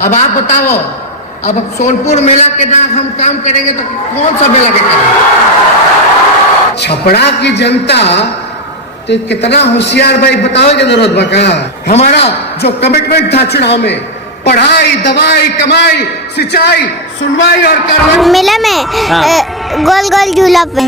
अब आप बताओ, अब सोनपुर मेला के नाम हम काम करेंगे तो कौन सा मेला के करेंगे? छपरा की जनता तो कितना होशियार भाई, बताओ की जरूरत बका। हमारा जो कमिटमेंट था चुनाव में, पढ़ाई, दवाई, कमाई, सिंचाई, सुनवाई और कार्रवाई। मेला में गोल गोल झूला पे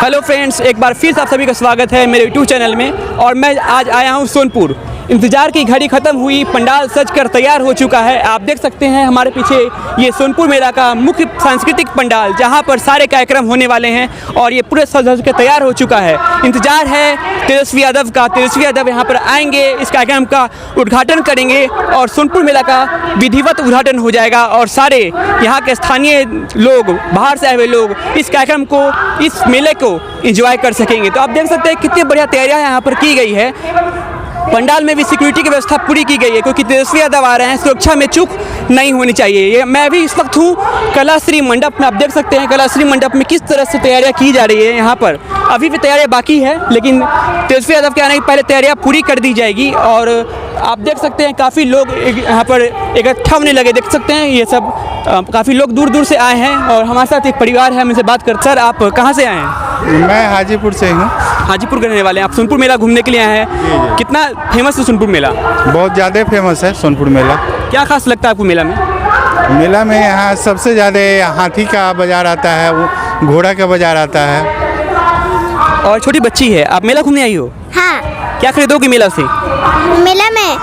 हेलो फ्रेंड्स, एक बार फिर से आप सभी का स्वागत है मेरे यूट्यूब चैनल में। और मैं आज आया हूँ सोनपुर। इंतजार की घड़ी ख़त्म हुई, पंडाल सज कर तैयार हो चुका है। आप देख सकते हैं हमारे पीछे ये सोनपुर मेला का मुख्य सांस्कृतिक पंडाल, जहाँ पर सारे कार्यक्रम होने वाले हैं और ये पूरे सज कर तैयार हो चुका है। इंतजार है तेजस्वी यादव का। तेजस्वी यादव यहाँ पर आएंगे, इस कार्यक्रम का उद्घाटन करेंगे और सोनपुर मेला का विधिवत उद्घाटन हो जाएगा और सारे यहाँ के स्थानीय लोग, बाहर से आए हुए लोग इस कार्यक्रम को, इस मेले को एंजॉय कर सकेंगे। तो आप देख सकते हैं कितनी बढ़िया तैयारियां यहाँ पर की गई है। पंडाल में भी सिक्योरिटी की व्यवस्था पूरी की गई है, क्योंकि तेजस्वी यादव आ रहे हैं, सुरक्षा में चूक नहीं होनी चाहिए। ये मैं भी इस वक्त हूँ कलाश्री मंडप में। आप देख सकते हैं कलाश्री मंडप में किस तरह से तैयारियां की जा रही है। यहाँ पर अभी भी तैयारियां बाकी है, लेकिन तेजस्वी यादव के आने के पहले तैयारियां पूरी कर दी जाएगी। और आप देख सकते हैं काफ़ी लोग यहाँ पर इकट्ठा होने लगे। देख सकते हैं ये सब काफ़ी लोग दूर दूर से आए हैं और हमारे साथ एक परिवार है, हम इनसे बात कर। सर, आप कहाँ से आए हैं? मैं हाजीपुर से हूँ। हाजीपुर रहने वाले हैं आप? सोनपुर मेला घूमने के लिए आए हैं। कितना फेमस है सोनपुर मेला? बहुत ज़्यादा फेमस है सोनपुर मेला। क्या खास लगता है आपको मेला में? मेला में यहाँ सबसे ज़्यादा हाथी का बाजार आता है, वो घोड़ा का बाजार आता है। और छोटी बच्ची है, आप मेला घूमने आई हो? हाँ। क्या खरीदोगे मेला से? मेला में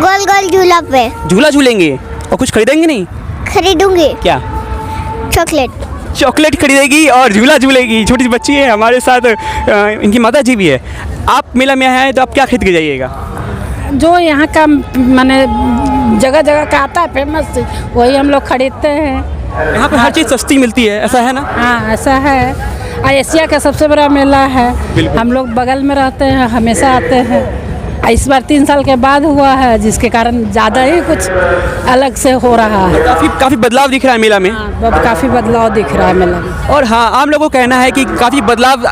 गोल गोल झूला पे झूला झूलेंगे और कुछ खरीदेंगे नहीं? खरीदूंगी। क्या? चॉकलेट खरीदेगी और झूला झूलेगी। छोटी सी बच्ची है, हमारे साथ इनकी माता जी भी है। आप मेला में आए हैं तो आप क्या खरीद के जाइएगा? जो यहाँ का माने जगह जगह का आता है फेमस, वही हम लोग खरीदते हैं। यहाँ पर हर चीज़ सस्ती मिलती है, ऐसा है ना? हाँ, ऐसा है। एशिया का सबसे बड़ा मेला है। हम लोग बगल में रहते हैं, हमेशा आते हैं। इस बार 3 साल के बाद हुआ है, जिसके कारण ज़्यादा ही कुछ अलग से हो रहा है। काफ़ी बदलाव दिख रहा है मेला में। काफ़ी बदलाव दिख रहा है मेला में। और हाँ, आम लोगों का कहना है कि काफ़ी बदलाव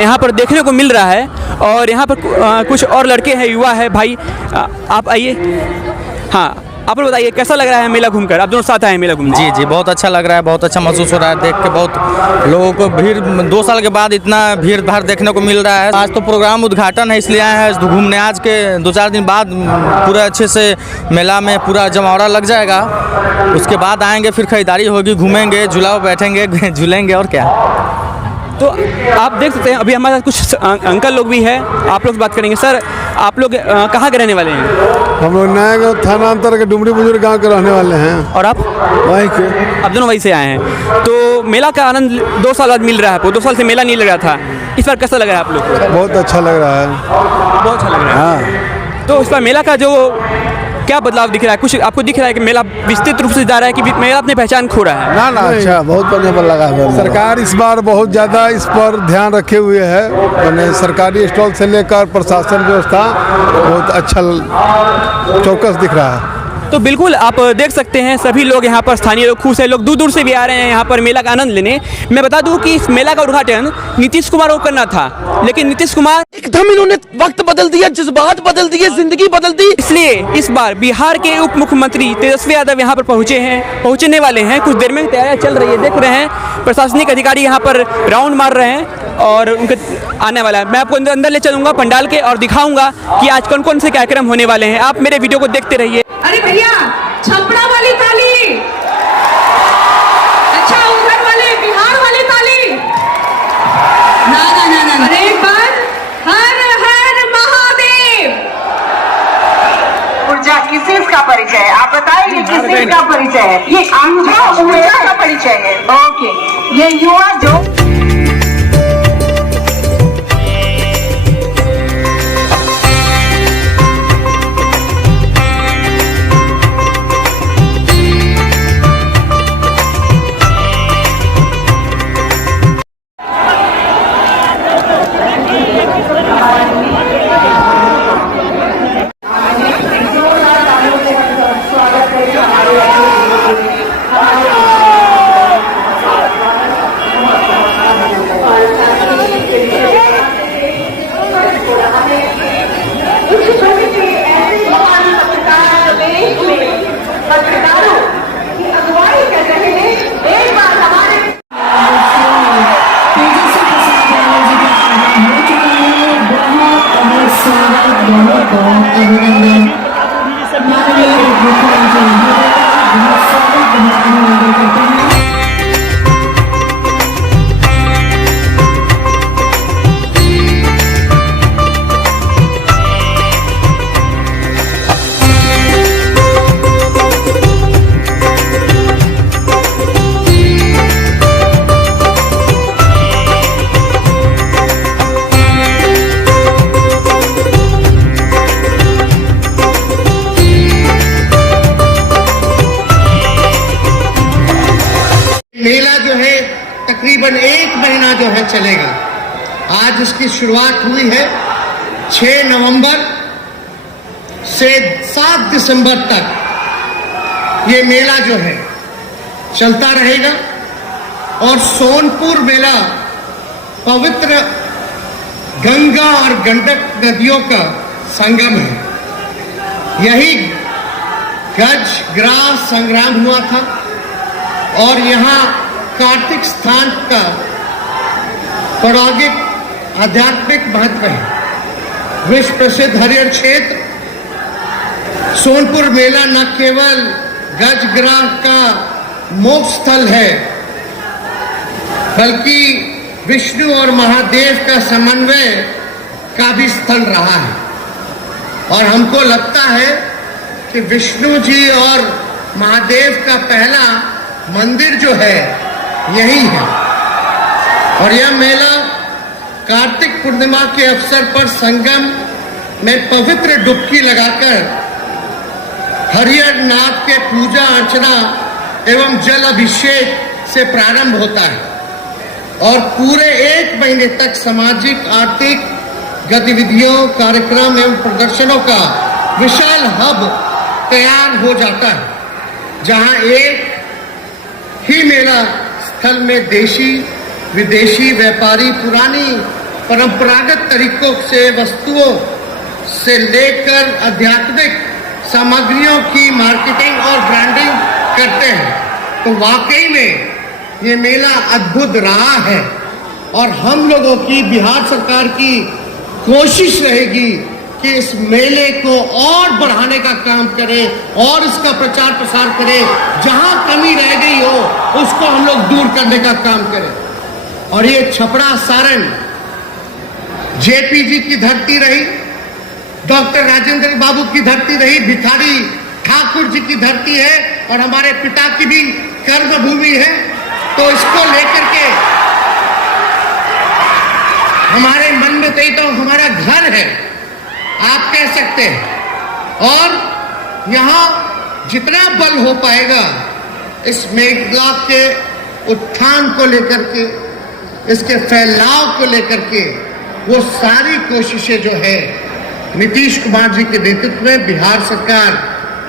यहाँ पर देखने को मिल रहा है। और यहाँ पर कुछ और लड़के हैं, युवा है भाई। आप आइए। हाँ, आप लोग बताइए कैसा लग रहा है मेला घूमकर? आप दोनों साथ आए हैं मेला घूमने? जी, बहुत अच्छा लग रहा है, बहुत अच्छा महसूस हो रहा है। देख के बहुत लोगों को भीड़, 2 साल के बाद इतना भीड़ भाड़ देखने को मिल रहा है। आज तो प्रोग्राम उद्घाटन है, इसलिए आए हैं घूमने। आज के 2-4 दिन बाद पूरा अच्छे से मेला में पूरा जमावड़ा लग जाएगा। उसके बाद आएंगे, फिर खरीदारी होगी, घूमेंगे, झूला बैठेंगे, झूलेंगे और क्या। तो आप देख सकते हैं अभी हमारे साथ कुछ अंकल लोग भी हैं, आप लोग से बात करेंगे। सर, आप लोग कहाँ के रहने वाले हैं? हम लोग नया गाँव थाना अंतर के डुमरी बुजुर्ग गाँव के रहने वाले हैं। और आप? वहीं के। आप दोनों वहीं से आए हैं। तो मेला का आनंद 2 साल बाद मिल रहा है आपको। 2 साल से मेला नहीं लग रहा था, इस बार कैसा लग रहा है आप लोग को? बहुत अच्छा लग रहा है। बहुत अच्छा लग रहा है। हाँ। तो इस बार मेला का जो क्या बदलाव दिख रहा है? कुछ आपको दिख रहा है कि मेला विस्तृत रूप से जा रहा है कि मेला अपनी पहचान खो रहा है? ना अच्छा, बहुत बढ़िया पर लगा है। सरकार इस बार बहुत ज़्यादा इस पर ध्यान रखे हुए है। मैंने सरकारी स्टॉल से लेकर प्रशासन व्यवस्था बहुत अच्छा चौकस दिख रहा है। तो बिल्कुल आप देख सकते हैं सभी लोग यहाँ पर, स्थानीय लोग खुश हैं, लोग दूर दूर से भी आ रहे हैं यहाँ पर मेला का आनंद लेने। मैं बता दूं कि इस मेला का उद्घाटन नीतीश कुमार को करना था, लेकिन नीतीश कुमार एकदम इन्होंने वक्त बदल दिया, जज्बात बदल दिए, जिंदगी बदल दी। इसलिए इस बार बिहार के उप मुख्यमंत्री तेजस्वी यादव यहाँ पर पहुँचने वाले हैं। कुछ देर में तैयारियां चल रही है, देख रहे हैं प्रशासनिक अधिकारी यहाँ पर राउंड मार रहे हैं और उनके आने वाला है। मैं आपको अंदर ले चलूंगा पंडाल के और दिखाऊंगा कि आज कौन कौन से कार्यक्रम होने वाले हैं। आप मेरे वीडियो को देखते रहिए। अरे भैया, छपरा वाली ताली, अच्छा उधर वाले बिहार वाली ताली, ना ना ना ना। अरे एक बार हर हर महादेव। ऊर्जा किस चीज का परिचय है? आप बताइए किस चीज का परिचय है? ये ऊर्जा का परिचय है। ओके, ये युवा जो तकरीबन 1 महीना जो है चलेगा। आज इसकी शुरुआत हुई है 6 नवंबर से 7 दिसंबर तक ये मेला जो है चलता रहेगा। और सोनपुर मेला पवित्र गंगा और गंडक नदियों का संगम है। यही गज ग्रास संग्राम हुआ था और यहाँ कार्तिक स्थान का पौराणिक आध्यात्मिक महत्व है। विश्व प्रसिद्ध हरिहर क्षेत्र सोनपुर मेला न केवल गजग्राह का मोक्ष स्थल है, बल्कि विष्णु और महादेव का समन्वय का भी स्थल रहा है। और हमको लगता है कि विष्णु जी और महादेव का पहला मंदिर जो है यही है। और यह मेला कार्तिक पूर्णिमा के अवसर पर संगम में पवित्र डुबकी लगाकर हरिहर नाथ के पूजा अर्चना एवं जल अभिषेक से प्रारंभ होता है और पूरे 1 महीने तक सामाजिक आर्थिक गतिविधियों, कार्यक्रम एवं प्रदर्शनों का विशाल हब तैयार हो जाता है, जहां एक ही मेला स्थल में देशी विदेशी व्यापारी पुरानी परंपरागत तरीकों से वस्तुओं से लेकर आध्यात्मिक सामग्रियों की मार्केटिंग और ब्रांडिंग करते हैं। तो वाकई में ये मेला अद्भुत रहा है और हम लोगों की, बिहार सरकार की कोशिश रहेगी कि इस मेले को और बढ़ाने का काम करे और इसका प्रचार प्रसार करे। जहां कमी रह गई हो उसको हम लोग दूर करने का काम करें। और ये छपरा सारण जेपीजी की धरती रही, डॉक्टर राजेंद्र बाबू की धरती रही, भिखारी ठाकुर जी की धरती है और हमारे पिता की भी कर्म भूमि है। तो इसको लेकर के हमारे मन में तो हमारा घर है, आप कह सकते हैं। और यहाँ जितना बल हो पाएगा इस मेला के उत्थान को लेकर के, इसके फैलाव को लेकर के, वो सारी कोशिशें जो है नीतीश कुमार जी के नेतृत्व में बिहार सरकार,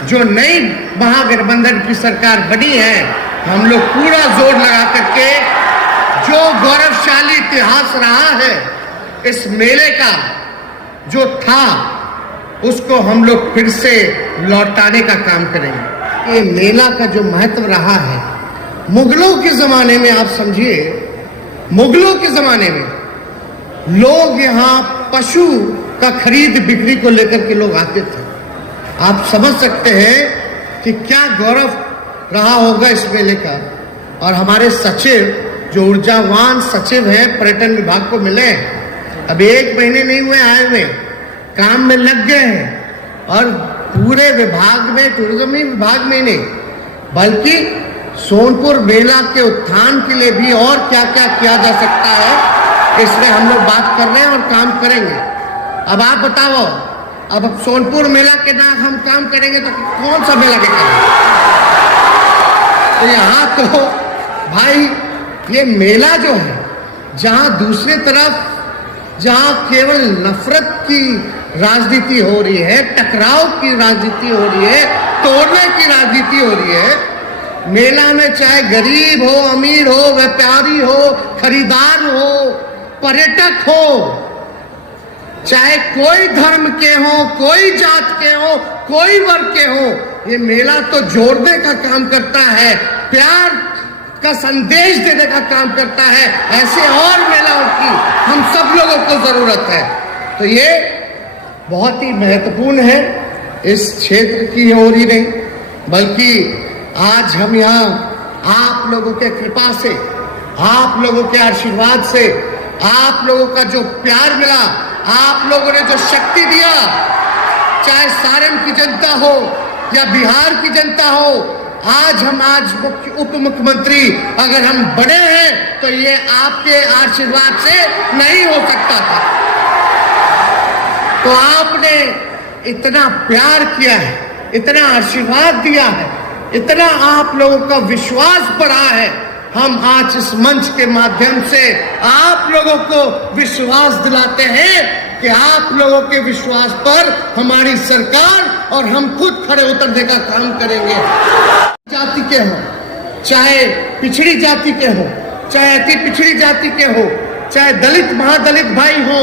जो नई महागठबंधन की सरकार बनी है, हम लोग पूरा जोर लगा करके जो गौरवशाली इतिहास रहा है इस मेले का जो था उसको हम लोग फिर से लौटाने का काम करेंगे। ये मेला का जो महत्व रहा है, मुगलों के जमाने में, आप समझिए, मुगलों के जमाने में लोग यहाँ पशु का खरीद बिक्री को लेकर के लोग आते थे। आप समझ सकते हैं कि क्या गौरव रहा होगा इस मेले का। और हमारे सचिव, जो ऊर्जावान सचिव हैं, पर्यटन विभाग को मिले, अब 1 महीने नहीं हुए आए हुए, काम में लग गए हैं। और पूरे विभाग में, टूरिज्म विभाग में नहीं, बल्कि सोनपुर मेला के उत्थान के लिए भी और क्या क्या किया जा सकता है, इसमें हम लोग बात कर रहे हैं और काम करेंगे। अब आप बताओ, अब सोनपुर मेला के ना हम काम करेंगे तो कौन सा मेला के करेंगे? तो यहाँ तो भाई ये मेला जो है, जहाँ दूसरी तरफ जहाँ केवल नफरत की राजनीति हो रही है, टकराव की राजनीति हो रही है, तोड़ने की राजनीति हो रही है, मेला में चाहे गरीब हो, अमीर हो, व्यापारी हो, खरीदार हो, पर्यटक हो, चाहे कोई धर्म के हो, कोई जात के हो, कोई वर्ग के हो, ये मेला तो जोड़ने का काम करता है, प्यार का संदेश देने का काम करता है। ऐसे और मेलाओं की हम सब लोगों को जरूरत है। तो ये बहुत ही महत्वपूर्ण है, इस क्षेत्र की और ही नहीं, बल्कि आज हम यहाँ आप लोगों के कृपा से, आप लोगों के आशीर्वाद से, आप लोगों का जो प्यार मिला, आप लोगों ने जो शक्ति दिया, चाहे सारण की जनता हो या बिहार की जनता हो, आज उप मुख्यमंत्री अगर हम बड़े हैं तो ये आपके आशीर्वाद से नहीं हो सकता था। तो आपने इतना प्यार किया है, इतना आशीर्वाद दिया है, इतना आप लोगों का विश्वास बढ़ा है हम आज इस मंच के माध्यम से आप लोगों को विश्वास दिलाते हैं कि आप लोगों के विश्वास पर हमारी सरकार और हम खुद खड़े उतरने का काम करेंगे। जाति के हो, चाहे पिछड़ी जाति के हो, चाहे अति पिछड़ी जाति के हो, चाहे दलित महादलित भाई हो,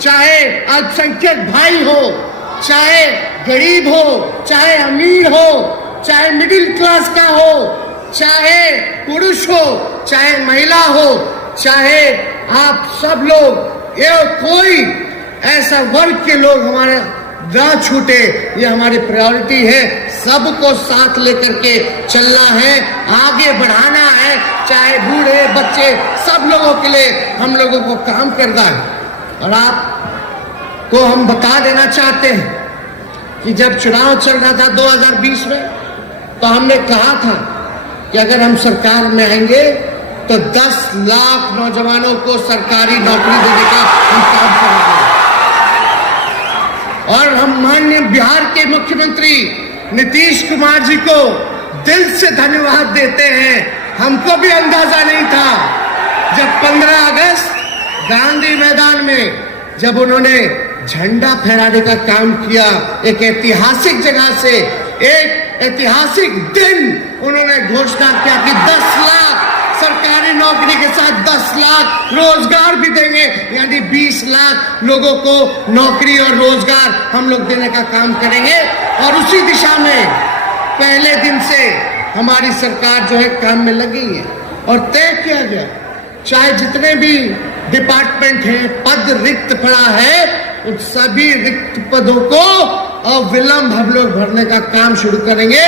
चाहे अल्पसंख्यक भाई हो, चाहे गरीब हो, चाहे अमीर हो, चाहे मिडिल क्लास का हो, चाहे पुरुष हो, चाहे महिला हो, चाहे आप सब लोग, ये कोई ऐसा वर्ग के लोग हमारे ना छूटे, ये हमारी प्रायोरिटी है। सबको साथ लेकर के चलना है, आगे बढ़ाना है, चाहे बूढ़े बच्चे सब लोगों के लिए हम लोगों को काम करना है। और आपको हम बता देना चाहते हैं कि जब चुनाव चल रहा था 2020 में, तो हमने कहा था कि अगर हम सरकार में आएंगे तो 10 लाख नौजवानों को सरकारी नौकरी देने का हम काम करेंगे। और हम माननीय बिहार के मुख्यमंत्री नीतीश कुमार जी को दिल से धन्यवाद देते हैं। हमको भी अंदाजा नहीं था जब 15 अगस्त गांधी मैदान में जब उन्होंने झंडा फहराने का काम किया, एक ऐतिहासिक जगह से एक ऐतिहासिक दिन उन्होंने घोषणा किया कि 10 लाख सरकारी नौकरी के साथ 10 लाख रोजगार भी देंगे, यानी 20 लाख लोगों को नौकरी और रोजगार हम लोग देने का काम करेंगे। और उसी दिशा में पहले दिन से हमारी सरकार जो है काम में लगी है और तय किया गया, चाहे जितने भी डिपार्टमेंट हैं, पद रिक्त पड़ा है, उन सभी रिक्त पदों को अविलंब हम लोग भरने का काम शुरू करेंगे।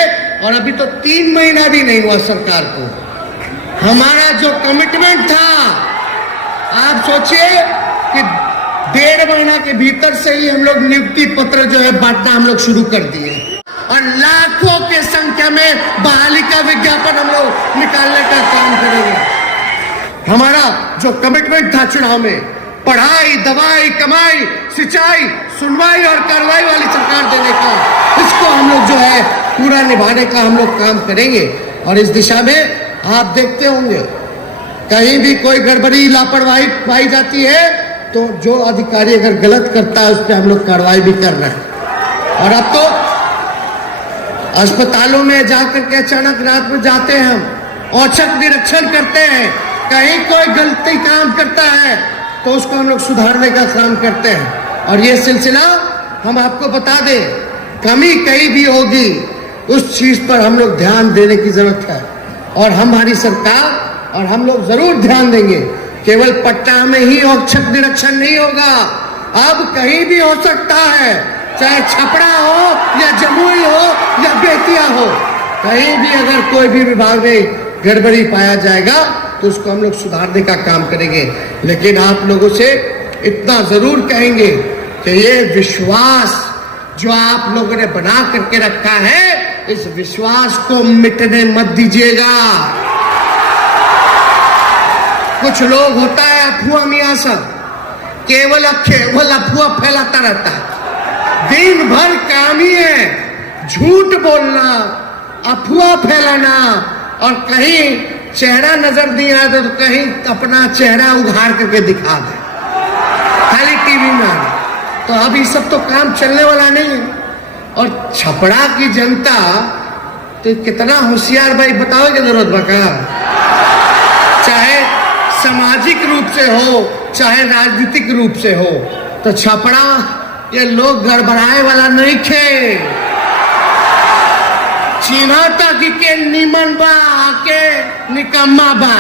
और अभी तो 3 महीना भी नहीं हुआ सरकार को। हमारा जो कमिटमेंट था, आप सोचिए कि 1.5 महीना के भीतर से ही हम लोग नियुक्ति पत्र जो है बांटना हम लोग शुरू कर दिए और लाखों के संख्या में बहाली का विज्ञापन हम लोग निकालने का काम करेंगे। हमारा जो कमिटमेंट था चुनाव में, पढ़ाई, दवाई, कमाई, सिंचाई, सुनवाई और कार्रवाई वाली सरकार देने का, इसको हम लोग जो है पूरा निभाने का हम लोग काम करेंगे। और इस दिशा में आप देखते होंगे कहीं भी कोई गड़बड़ी लापरवाही पाई जाती है तो जो अधिकारी अगर गलत करता है उस पर हम लोग कार्रवाई भी कर रहे हैं। और अब तो अस्पतालों में जाकर के अचानक रात में जाते हैं, हम औचक निरीक्षण करते हैं, कहीं कोई गलती काम करता है तो उसको हम लोग सुधारने का काम करते हैं। और ये सिलसिला हम आपको बता दें, कमी कहीं भी होगी उस चीज पर हम लोग ध्यान देने की जरूरत है और हमारी सरकार और हम लोग जरूर ध्यान देंगे। केवल पटना में ही औचक निरीक्षण नहीं होगा, अब कहीं भी हो सकता है, चाहे छपरा हो या जमुई हो या बेतिया हो, कहीं भी अगर कोई भी विभाग में गड़बड़ी पाया जाएगा तो उसको हम लोग सुधारने का काम करेंगे। लेकिन आप लोगों से इतना जरूर कहेंगे कि ये विश्वास जो आप लोगों ने बना करके रखा है, इस विश्वास को मिटने मत दीजिएगा। कुछ लोग होता है अफवाह मियां सब, केवल अफवाह फैलाता रहता है, दिन भर काम ही है झूठ बोलना, अफवाह फैलाना, और कहीं चेहरा नजर नहीं आता तो कहीं अपना चेहरा उघाड़ करके दिखा दे खाली टीवी में। तो अब ये सब तो काम चलने वाला नहीं है। और छपरा की जनता तो कितना होशियार भाई, बताओ की जरूरत बका, चाहे सामाजिक रूप से हो चाहे राजनीतिक रूप से हो, तो छपरा ये लोग गड़बड़ाए वाला नहीं खे, चिन्हता कि के निमन बा के निकम्मा बा।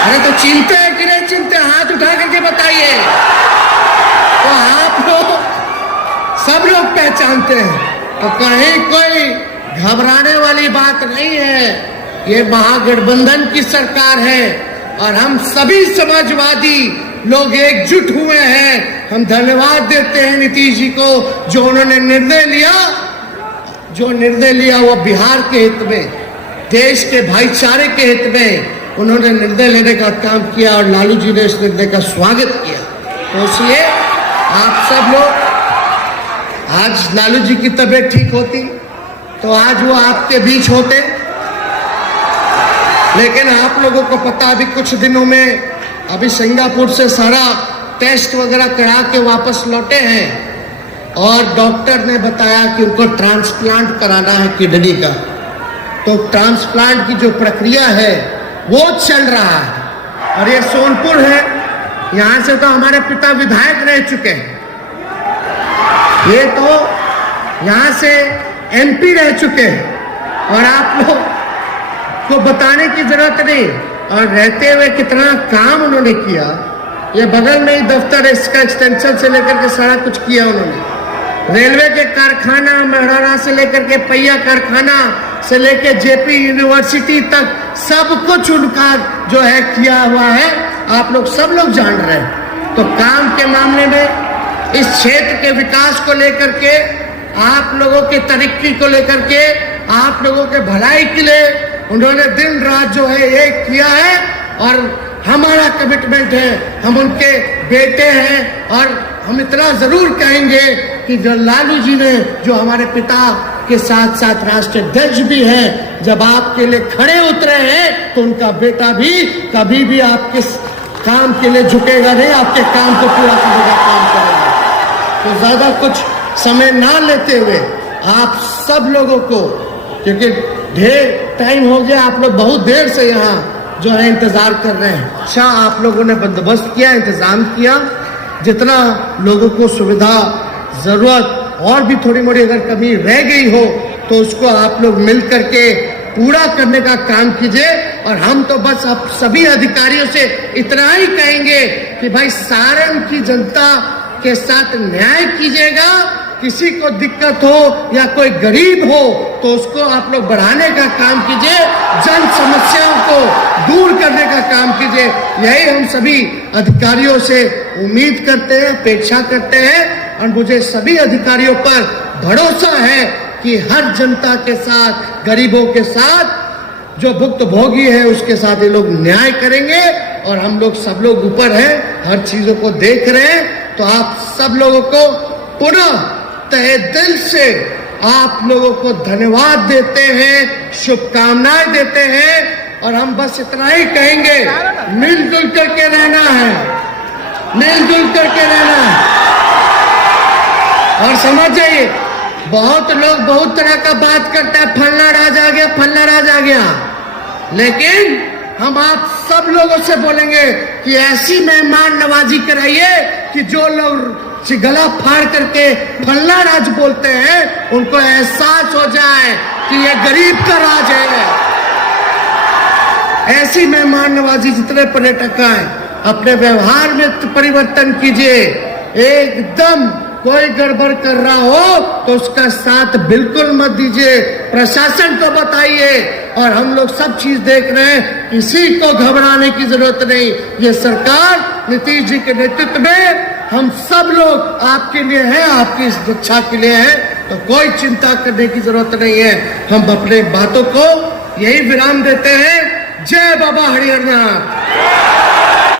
अरे तो चिंते है कि नहीं चिंते, हाथ उठा करके बताइए। तो आप लोग सब लोग पहचानते हैं, तो कहीं कोई घबराने वाली बात नहीं है। ये महागठबंधन की सरकार है और हम सभी समाजवादी लोग एकजुट हुए हैं। हम धन्यवाद देते हैं नीतीश जी को, जो उन्होंने निर्णय लिया वो बिहार के हित में, देश के भाईचारे के हित में उन्होंने निर्णय लेने का काम किया और लालू जी ने इस निर्णय का स्वागत किया। तो इसलिए आप सब लोग, आज लालू जी की तबीयत ठीक होती तो आज वो आपके बीच होते, लेकिन आप लोगों को पता, अभी कुछ दिनों में अभी सिंगापुर से सारा टेस्ट वगैरह करा के वापस लौटे हैं और डॉक्टर ने बताया कि उनको ट्रांसप्लांट कराना है किडनी का। तो ट्रांसप्लांट की जो प्रक्रिया है वो चल रहा है। और ये सोनपुर है, यहाँ से तो हमारे पिता विधायक रह चुके हैं, ये तो यहाँ से एमपी रह चुके हैं, और आप लोग को बताने की जरूरत नहीं। और रहते हुए कितना काम उन्होंने किया। ये बगल में ही दफ्तर है, इसका एक्सटेंशन से लेकर के सारा कुछ किया उन्होंने। रेलवे के कारखाना मेहराना से लेकर के पहिया कारखाना से लेकर जेपी यूनिवर्सिटी तक सब कुछ उनका जो है किया हुआ है, आप लोग सब लोग जान रहे हैं। तो काम के मामले में, इस क्षेत्र के विकास को लेकर के, आप लोगों के तरक्की को लेकर के, आप लोगों के भलाई के लिए उन्होंने दिन रात जो है ये किया है। और हमारा कमिटमेंट है, हम उनके बेटे हैं, और हम इतना जरूर कहेंगे कि जो लालू जी ने, जो हमारे पिता के साथ साथ राष्ट्रीय अध्यक्ष भी हैं, जब आपके लिए खड़े उतरे हैं तो उनका बेटा भी कभी भी आपके काम के लिए झुकेगा नहीं, आपके काम को पूरा करने का काम करेगा। तो ज्यादा कुछ समय ना लेते हुए आप सब लोगों को, क्योंकि ढेर टाइम हो गया, आप लोग बहुत देर से यहाँ जो है इंतजार कर रहे हैं। अच्छा, आप लोगों ने बंदोबस्त किया, इंतजाम किया, जितना लोगों को सुविधा जरूरत और भी थोड़ी मोड़ी अगर कमी रह गई हो तो उसको आप लोग मिल करके पूरा करने का काम कीजिए। और हम तो बस अब सभी अधिकारियों से इतना ही कहेंगे कि भाई सारण की जनता के साथ न्याय कीजिएगा। किसी को दिक्कत हो या कोई गरीब हो तो उसको आप लोग बढ़ाने का काम कीजिए, जन समस्याओं को दूर करने का काम कीजिए। यही हम सभी अधिकारियों से उम्मीद करते हैं, अपेक्षा करते हैं। और मुझे सभी अधिकारियों पर भरोसा है कि हर जनता के साथ, गरीबों के साथ, जो भुक्तभोगी है उसके साथ ये लोग न्याय करेंगे। और हम लोग सब लोग ऊपर हैं, हर चीजों को देख रहे हैं। तो आप सब लोगों को पुनः तहे दिल से आप लोगों को धन्यवाद देते हैं, शुभकामनाएं देते हैं। और हम बस इतना ही कहेंगे, मिलजुल करके रहना है, मिलजुल करके रहना है। और समझ जाइए, बहुत लोग बहुत तरह का बात करते हैं, फलना राज आ गया, फलना राज आ गया। लेकिन हम आप सब लोगों से बोलेंगे कि ऐसी मेहमान नवाजी कराइए कि जो लोग गला फाड़ करके फलना राज बोलते हैं उनको एहसास हो जाए कि ये गरीब का राज है। ऐसी मेहमान नवाजी, जितने पर्यटक आए अपने व्यवहार में परिवर्तन कीजिए। एकदम कोई गड़बड़ कर रहा हो तो उसका साथ बिल्कुल मत दीजिए, प्रशासन को बताइए। और हम लोग सब चीज देख रहे हैं, किसी को घबराने की जरूरत नहीं। ये सरकार नीतीश जी के नेतृत्व में हम सब लोग आपके लिए हैं, आपकी रक्षा के लिए हैं। तो कोई चिंता करने की जरूरत नहीं है। हम अपने बातों को यही विराम देते हैं। जय बाबा हरिहरनाथ।